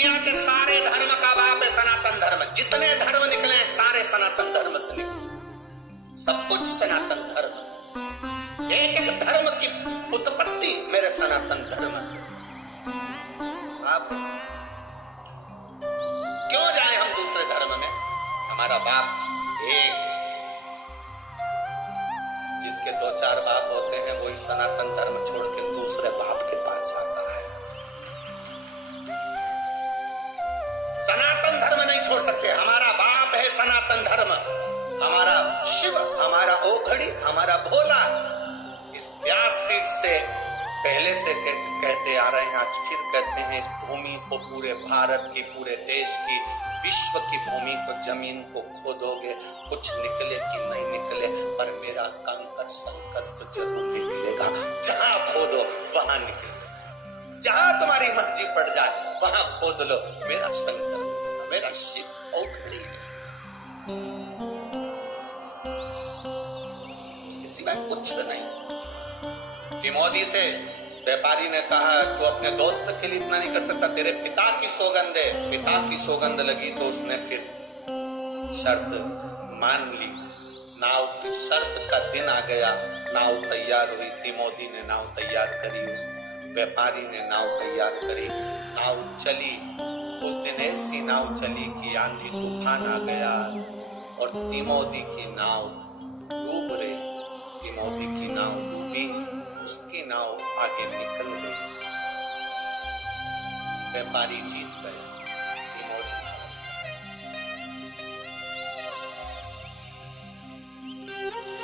दुनिया के सारे धर्म का बाप है सनातन धर्म। जितने धर्म निकले सारे सनातन धर्म से निकले, सब कुछ सनातन धर्म। एक एक धर्म की उत्पत्ति मेरे सनातन धर्म से। आप क्यों जाए हम दूसरे धर्म में? हमारा बाप एक, जिसके दो चार बाप होते हैं वही सनातन धर्म छोड़ के दूसरे बाप के पास जाता है। सनातन धर्म नहीं छोड़ सकते। हमारा बाप है सनातन धर्म, हमारा शिव, हमारा ओघड़ी, हमारा भोला। इस व्यासपीठ से पहले से कहते आ रहे हैं, आज फिर कहते हैं, इस भूमि को, पूरे भारत की, पूरे देश की, विश्व की भूमि को, जमीन को खोदोगे, कुछ निकले कि नहीं निकले, पर मेरा कंकर संकल्प तो जरूर निकलेगा। जहां खोदो वहां निकले, जहां तुम्हारी मर्जी पड़ जाए वहां खोद लो, मेरा संकल्प, मेरा शिव ओघड़ी सिवाय कुछ नहीं। मोदी से व्यापारी ने कहा तू अपने दोस्त के लिए इतना नहीं कर सकता, तेरे पिता की सौगंध है। पिता की सौगंध लगी तो उसने फिर शर्त मान ली। नाव की शर्त का दिन आ गया, नाव तैयार हुई थी। मोदी ने नाव तैयार करी, उस व्यापारी ने नाव तैयार करी, नाव चली। उस दिन ऐसी नाव चली कि आंधी तूफान आ गया और तिमोदी की नाव डूब रही। तिमोदी की नाव डूबी, उसकी नाव आगे निकल गई। व्यापारी जीत गए, तिमोदी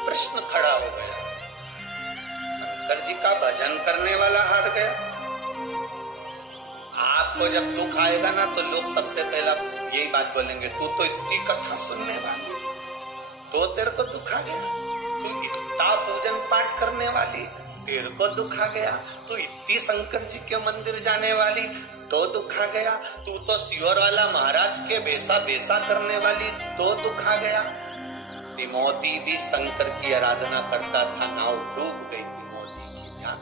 प्रश्न खड़ा हो गया, शंकर जी का भजन करने वाला हार गया। आपको जब दुख आएगा ना तो लोग सबसे पहला यही बात बोलेंगे, तू तो इतनी कथा सुनने वाली, तो तेरे को दुख आ गया। तू इतना पूजन पाठ करने वाली, तेरे को दुख आ गया। तू इतनी शंकर जी के मंदिर जाने वाली, तो दुख आ गया। तू तो सियोर वाला महाराज के बेसा बेसा करने वाली, तो दुख आ गया। तिमोदी भी शंकर की आराधना करता था, नाव डूब गई तिमोदी की जान।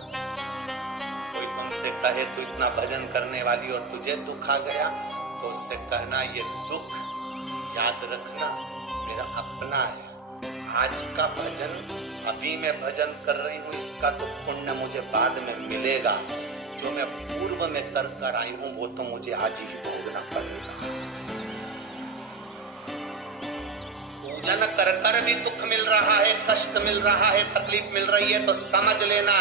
कोई तुमसे कहे तू इतना भजन करने वाली और तुझे दुख आ गया, तो उससे कहना ये दुख याद रखना मेरा अपना है। आज का भजन, अभी मैं भजन कर रही हूँ, इसका तो पुण्य मुझे बाद में मिलेगा। जो मैं पूर्व में कर आई हूँ वो तो मुझे आज ही भोगना पड़ेगा। पूजन कर कर भी दुख मिल रहा है, कष्ट मिल रहा है, तकलीफ मिल रही है तो समझ लेना,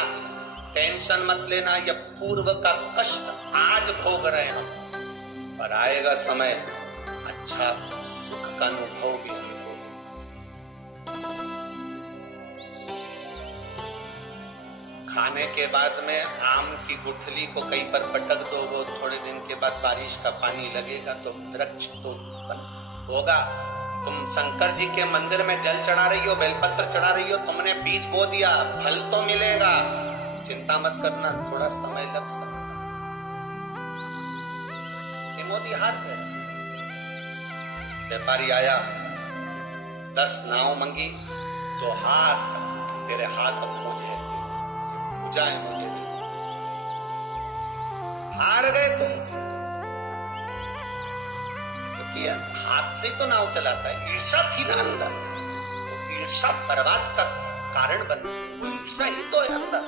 टेंशन मत लेना। यह पूर्व का कष्ट आज भोग रहे हैं हम, पर आएगा समय अच्छा सुख का अनुभव भी। खाने के बाद में आम की गुठली को कहीं पर पटक दो, वो थोड़े दिन के बाद बारिश का पानी लगेगा तो वृक्ष तो होगा। तुम शंकर जी के मंदिर में जल चढ़ा रही हो, बेलपत्र चढ़ा रही हो, तुमने बीज बो दिया, फल तो मिलेगा। चिंता मत करना, थोड़ा समय लग सकता। मोदी हार गए। व्यापारी आया, 10 नाव मंगी, तो हाथ तेरे हाथ मुझे जाए, मुझे हार गए तुम। हाथ से तो नाव चलाता है, ईर्षा थी ना अंदर, तो ईर्षा बर्बाद का कारण बन, ईर्षा ही तो है अंदर।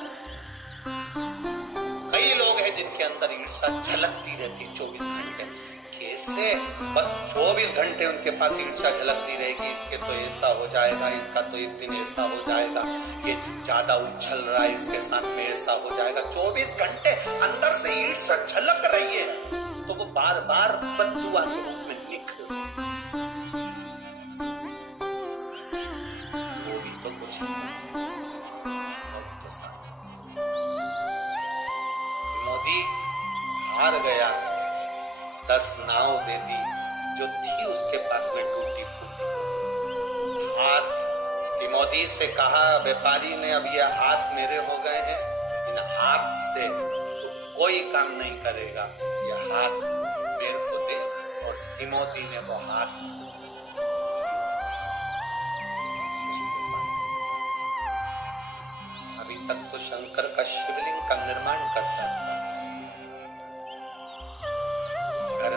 कई लोग हैं जिनके अंदर ईर्षा झलकती रहती 24 घंटे। कैसे? बस 24 घंटे उनके पास ईर्षा झलकती रहेगी, इसके तो ऐसा हो जाएगा, इसका तो एक दिन ऐसा हो जाएगा, ये ज्यादा उछल रहा है, इसके साथ में ऐसा हो जाएगा। 24 घंटे अंदर से ईर्षा झलक रही है, तो वो बार बार बद्दुआ के रूप में निखर। वो भी तो कुछ मोदी हार गया, 10 नाव दे दी जो थी उसके पास में टूटी फूटी। हाथ तिमोदी से कहा, व्यापारी ने, अब ये हाथ मेरे हो गए हैं, इन हाथ से तो कोई काम नहीं करेगा, ये हाथ मेरे को दे। और तिमोदी ने वो हाथ अभी तक तो शंकर का शिवलिंग का निर्माण करता था। घर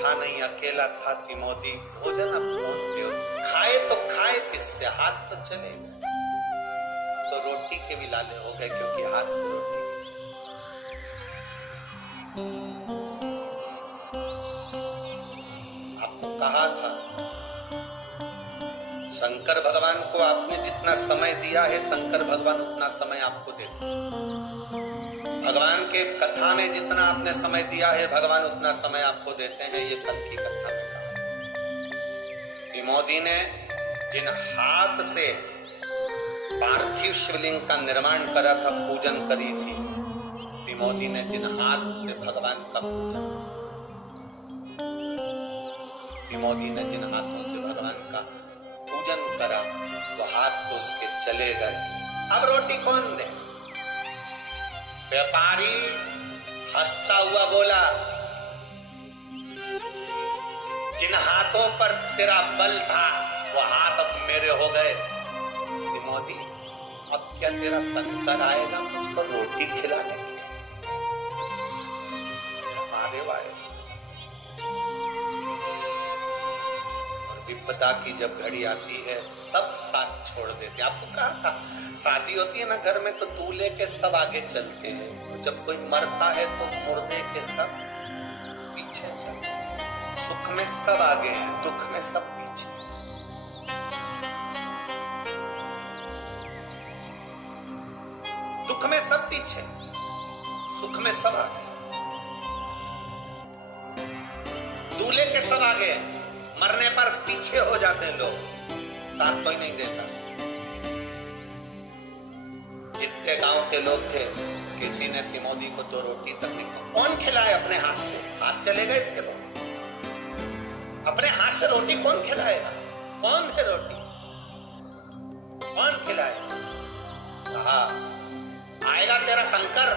था नहीं, अकेला था तिमोथी, भोजन अब कौन दे? खाए तो खाए किससे, हाथ तो चले गए। तो रोटी के भी लाले हो गए, क्योंकि हाथ से रोटी। आपको कहा था शंकर भगवान को आपने जितना समय दिया है, शंकर भगवान उतना समय आपको देते। भगवान के कथा में जितना आपने समय दिया है, भगवान उतना समय आपको देते हैं। ये कल की कथा में कहा। तिमोथी ने जिन हाथ से पार्थिव शिवलिंग का निर्माण करा था, पूजन करी थी, तिमोथी ने जिन हाथ से भगवान का पूजन, तिमोथी ने जिन हाथों से भगवान का पूजन करा, वो हाथ तो उसके चले गए। अब रोटी कौन दे? व्यापारी हंसता हुआ बोला, जिन हाथों पर तेरा बल था वो हाथ अब मेरे हो गए। तिमोथी, अब क्या तेरा शंकर आएगा मुझको रोटी खिलाने के? हमारे वाले और विपदा की जब घड़ी आती है, सब साथ छोड़ देते। आपको कहा था शादी होती है ना घर में, तो दूल्हे के सब आगे चलते हैं, जब कोई मरता है तो मुर्दे के सब पीछे चलते हैं। सुख में सब आगे हैं, दुख में सब पीछे। दुख में सब पीछे, सुख में सब आगे। दूल्हे के सब आगे, मरने पर पीछे हो जाते हैं लोग, साथ कोई नहीं देता। जितने गांव के लोग थे, किसी ने तिमोथी को तो रोटी तक नहीं खाई। कौन खिलाए अपने हाथ से? हाथ चले गए इसके लोग। अपने हाथ से रोटी कौन खिलाएगा? कौन है रोटी? कौन खिलाएगा? कहा, आएगा तेरा शंकर,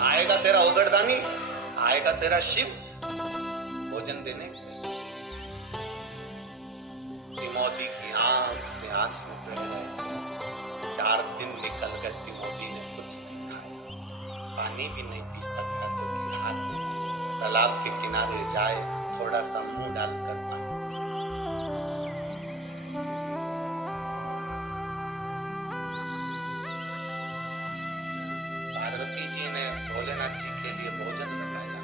आएगा तेरा उगड़दानी, आएगा तेरा शिव भोजन देने के लिए। तिमोथी की आंख से आंसू बह गए। 4 दिन निकल गए, तिमोथी ने कुछ नहीं खाया, पानी भी नहीं पी सकता, क्योंकि हाथ में तालाब के किनारे जाए, थोड़ा सा मुंह डालकर पानी। पार्वती जी ने भोलेनाथ जी के लिए भोजन बनाया।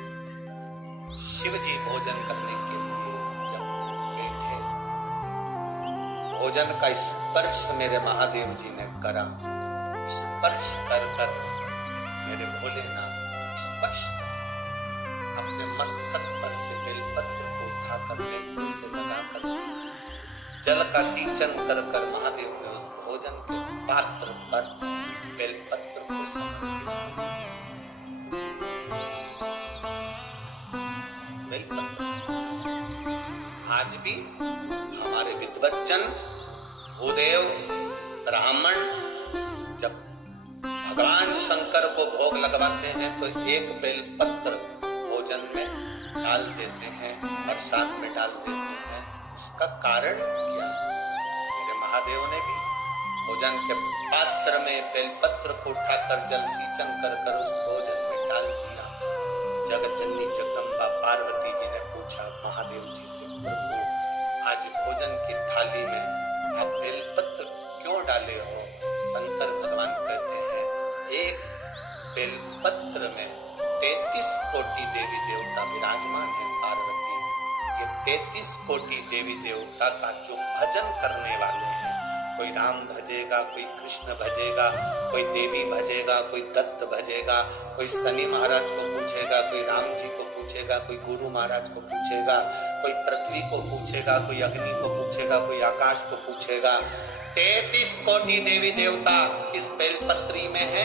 शिव जी भोजन करने के लिए जब बैठे, भोजन का स्पर्श मेरे महादेव जी ने करा। स्पर्श कर मेरे भोलेनाथ स्पर्श अपने मस्तक पर से बेलपत्र को उठाकर बेलपत्र से लगाकर जल का सिंचन कर महादेव ने उस भोजन के पात्र पर बेलपत्र को बेलपत्र। आज भी हमारे विद्वज्जन भूदेव ब्राह्मण जब भगवान शंकर को भोग लगवाते हैं तो एक बेलपत्र भोजन में डाल देते हैं और साथ में डाल देते हैं। उसका कारण क्या? मेरे महादेव ने भी भोजन के पात्र में बेलपत्र को उठाकर जल सिंचन कर उस भोजन में डाल दिया। जगतजननी जगदम्बा पार्वती जी ने पूछा महादेव जी से, प्रभु आज भोजन की थाली में आप बेलपत्र क्यों डाले हो? शंकर भगवान कहते हैं, एक बेलपत्र में 33 कोटि देवी देवता विराजमान है पार्वती। ये 33 कोटि देवी देवता का जो भजन करने वाले हैं, कोई राम भजेगा, कोई कृष्ण भजेगा, कोई देवी भजेगा, कोई दत्त भजेगा, कोई शनि महाराज को पूछेगा, कोई राम जी को पूछेगा, कोई गुरु महाराज को पूछेगा, कोई पृथ्वी को पूछेगा, कोई अग्नि को पूछेगा, कोई आकाश को पूछेगा। 33 कोटि देवी देवता इस बेलपत्री में है।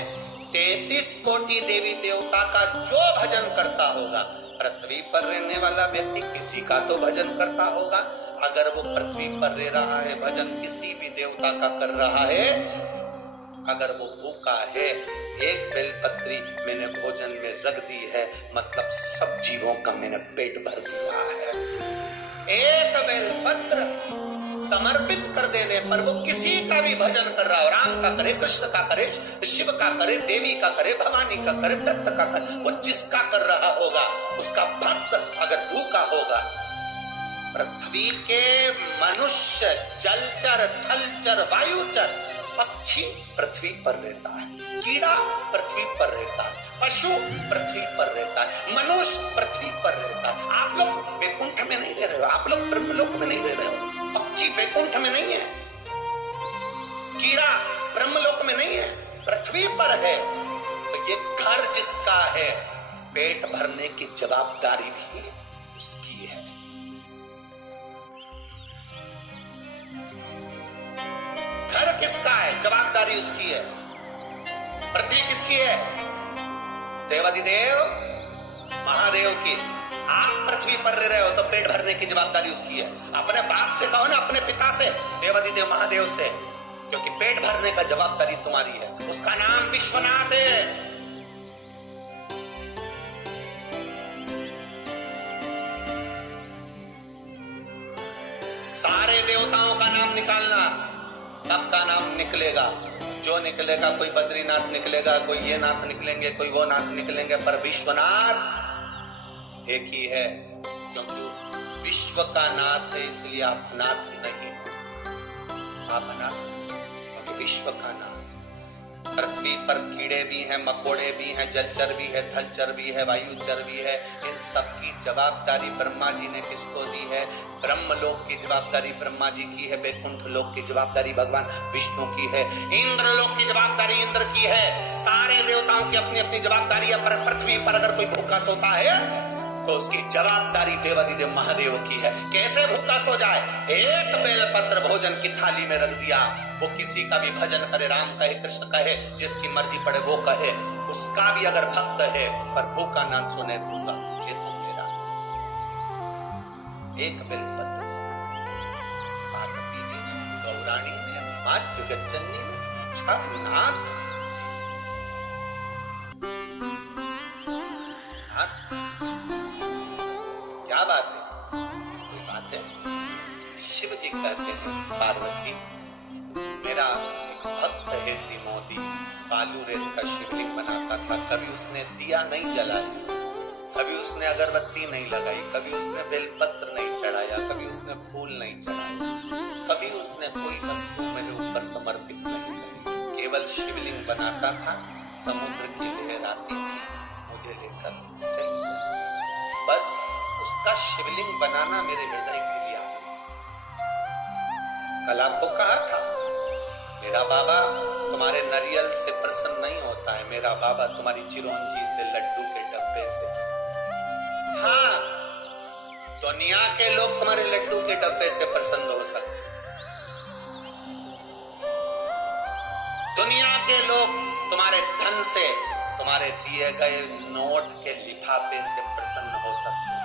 33 कोटि देवी देवता का जो भजन करता होगा, पृथ्वी पर रहने वाला व्यक्ति किसी का तो भजन करता होगा। अगर वो पृथ्वी पर रह रहा है, भजन किसी भी देवता का कर रहा है, अगर वो भूखा है, एक बेलपत्री मैंने भोजन में रख दी है, मतलब सब जीवों का मैंने पेट भर दिया है। एक बेलपत्र समर्पित कर देने पर वो किसी का भी भजन कर रहा हो, राम का करे, कृष्ण का करे, शिव का करे, देवी का करे, भवानी का करे, दत्त का करे, वो जिसका कर रहा होगा, उसका भक्त अगर भूखा होगा होगा? पृथ्वी के मनुष्य, जलचर, थलचर, वायुचर, पक्षी पृथ्वी पर रहता है, कीड़ा पृथ्वी पर रहता है, पशु पृथ्वी पर रहता है, मनुष्य पृथ्वी पर रहता है। आप लोग वैकुंठ में नहीं रह रहे हो, आप लोग ब्रह्मलोक में नहीं रह रहे हो। पक्षी वैकुंठ में नहीं है, कीड़ा ब्रह्मलोक में नहीं है, पृथ्वी पर है। तो ये घर जिसका है, पेट भरने की जवाबदारी भी उसकी है। घर किसका है? जवाबदारी उसकी है। पृथ्वी किसकी है? देवाधिदेव महादेव की। आप पृथ्वी पर रह रहे हो तो पेट भरने की जवाबदारी उसकी है। अपने बाप से कहो ना, अपने पिता से, देवाधिदेव महादेव से, क्योंकि पेट भरने का जवाबदारी तुम्हारी है। उसका नाम विश्वनाथ है। सारे देवताओं का नाम निकालना, सबका नाम निकलेगा। जो निकलेगा, कोई बद्रीनाथ निकलेगा, कोई ये नाथ निकलेंगे, कोई वो नाथ निकलेंगे, पर विश्वनाथ एक ही है। क्योंकि विश्व का नाथ है, इसलिए आप नाथ नहीं, आप अनाथ, क्योंकि विश्व का नाथ। पृथ्वी पर कीड़े भी हैं, मकोड़े भी हैं, जलचर भी है, थलचर भी है, वायुचर भी है। इन सबकी जवाबदारी ब्रह्मा जी ने किसको दी है? ब्रह्मलोक की जवाबदारी ब्रह्मा जी की है, वैकुंठ लोक की जवाबदारी भगवान विष्णु की है, इंद्र लोक की जवाबदारी इंद्र की है। सारे देवताओं की अपनी अपनी जवाबदारी है। पर पृथ्वी पर अगर कोई भूखा सोता है तो उसकी जवाबदारी देवाधिदेव महादेव की है। कैसे भूखा सो जाए? एक बेलपत्र भोजन की थाली में रख दिया, वो किसी का भी भजन करे, राम कहे, कृष्ण कहे, जिसकी मर्जी पड़े वो कहे, उसका भी अगर भक्त है, पर भूखा ना सोने दूंगा, ये तो मेरा। एक बेलपत्र से पार्वती जी ने, गौराणी ने, मां जगज्जननी ने पूछा, नाथ क्या बात है? कोई बात है? शिव जी कहते हैं, पार्वती मेरा भक्त है त्रिमोदी, बालू रेत का शिवलिंग बनाता था। कभी उसने दिया नहीं जलाया, कभी उसने अगरबत्ती नहीं लगाई, कभी उसने बेलपत्र नहीं चढ़ाया, कभी उसने फूल नहीं चढ़ाया, कभी उसने कोई वस्तु मेरे ऊपर समर्पित नहीं की। केवल शिवलिंग बनाता था, समुद्र की लहर आती थी, मुझे लेकर चली। बस उसका शिवलिंग बनाना मेरे हृदय के लिए। कल आपको कहा था, मेरा बाबा तुम्हारे नारियल से प्रसन्न नहीं होता है, मेरा बाबा तुम्हारी चिरौंजी से, लड्डू के डब्बे से। हाँ, दुनिया के लोग तुम्हारे लड्डू के डब्बे से प्रसन्न हो सकते, दुनिया के लोग तुम्हारे धन से, तुम्हारे दिए गए नोट के लिफाफे से प्रसन्न हो सकते हैं।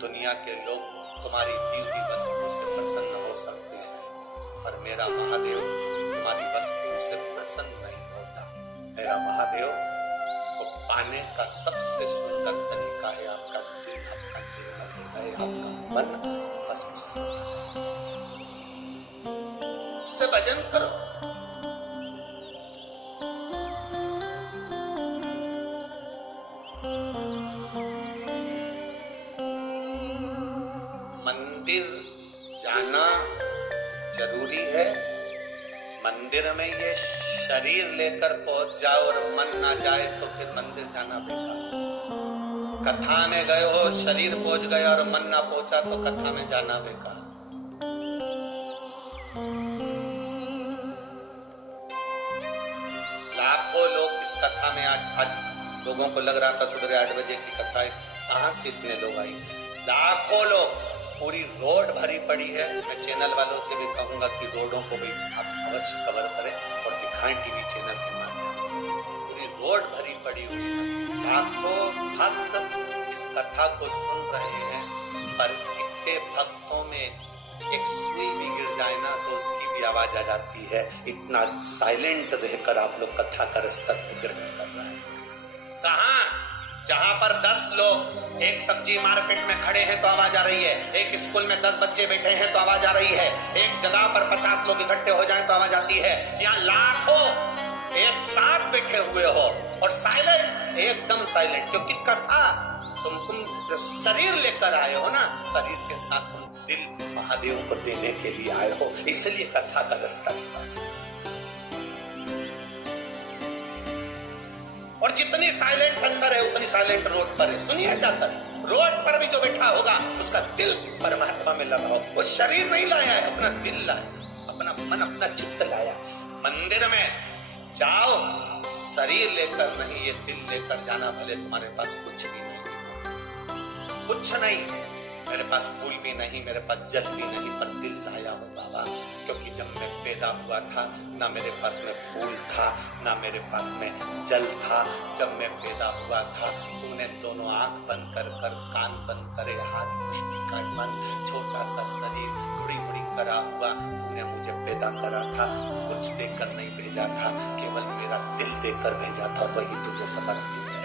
दुनिया के लोग तुम्हारी दी हुई वस्तु से प्रसन्न हो सकते हैं, पर मेरा महादेव तुम्हारी वस्तु से प्रसन्न नहीं होता। मेरा महादेव को पाने का सबसे सुंदर तरीका है आपका दिल, आपका निर्मल है, आपका मन। बस उससे भजन करो। मंदिर जाना जरूरी है। मंदिर में ये शरीर लेकर पहुंच जाओ और मन ना जाए तो फिर मंदिर जाना बेकार। कथा में गए हो, शरीर पहुंच गया और मन ना पहुंचा तो कथा में जाना बेकार। लाखों लोग इस कथा में आज लोगों को लग रहा था सुबह 8 बजे की कथा है, कहां से इतने लोग आए? लाखों लोग, पूरी रोड भरी पड़ी है। मैं चैनल वालों से भी कहूंगा कि रोडों को भी आप अवश्य कवर करें और दिखाएं टीवी चैनल के माध्यम से। पूरी रोड भरी पड़ी हुई है, लाखों भक्त इस कथा को सुन रहे हैं, पर कितने भक्तों में एक सुई भी गिर जाए ना तो उसकी भी आवाज आ जाती है। इतना साइलेंट रहकर आप लोग कथा का रस्ता ग्रहण कर रहे हैं। कहाँ? जहां पर 10 लोग एक सब्जी मार्केट में खड़े हैं तो आवाज आ रही है, एक स्कूल में 10 बच्चे बैठे हैं तो आवाज आ रही है, एक जगह पर 50 लोग इकट्ठे हो जाएं तो आवाज आती है। यहाँ लाखों एक साथ बैठे हुए हो और साइलेंट, एकदम साइलेंट, क्योंकि कथा तुम जो शरीर लेकर आए हो ना, शरीर के साथ तुम दिल महादेव को देने के लिए आए हो, इसलिए कथा का रास्ता निकाला। और जितनी साइलेंट अंदर है उतनी साइलेंट रोड पर है। सुनिए जाकर रोड पर भी जो बैठा होगा उसका दिल परमात्मा में लगाओ। वो शरीर नहीं लाया है, अपना दिल लाया, अपना मन, अपना चित्त लाया। मंदिर में जाओ शरीर लेकर नहीं, ये दिल लेकर जाना। भले तुम्हारे पास कुछ भी नहीं, कुछ नहीं, मेरे पास फूल भी नहीं, मेरे पास जल भी नहीं, पर दिल लाया हो बाबा। क्योंकि जब मैं पैदा हुआ था ना मेरे पास में फूल था, ना मेरे पास में जल था। जब मैं पैदा हुआ था तूने दोनों आंख बंद कर कर, कान बंद करे, हाथ मुट्ठी का मन, छोटा सा शरीर, बुड़ी बुड़ी करा हुआ, तूने मुझे पैदा करा था। कुछ देकर नहीं भेजा था, केवल मेरा दिल देकर भेजा था, वही तुझे समर्पित है।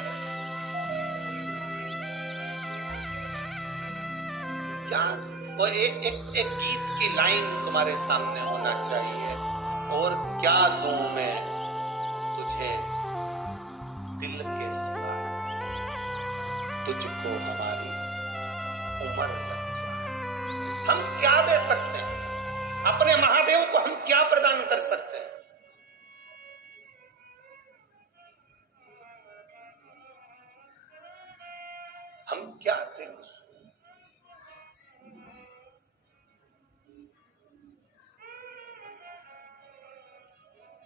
क्या वो एक गीत की लाइन तुम्हारे सामने होना चाहिए, और क्या दूं मैं तुझे दिल के सिवा, तुझको हमारी उम्र लग जाए। हम क्या दे सकते हैं अपने महादेव को, हम क्या प्रदान कर सकते हैं? हम क्या दें?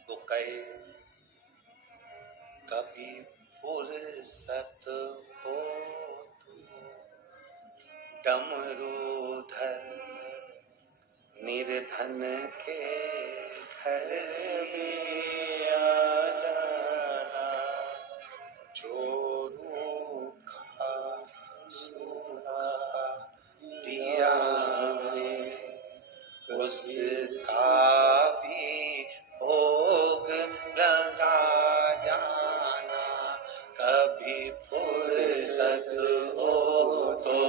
तो कहे कभी फुर्सत हो तो डमरूधर निर्धन के घर आ जाना। जो रूखा सूखा दिया उसका भी भोग लगा जाना। कभी फुर्सत हो तो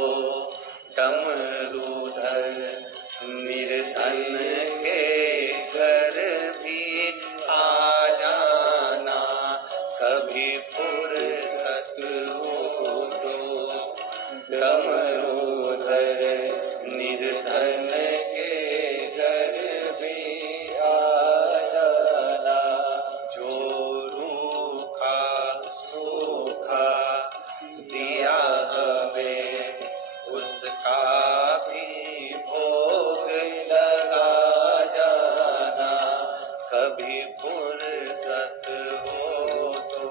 डमरूधर निर्धन के घर भी आ जाना। कभी फुर्सत हो तो डमरूधर निर्धन के घर भी आ जाना। जो रूखा सूखा दिया हमें उसका भी भोग लगा जाना। कभी फुर्सत हो तो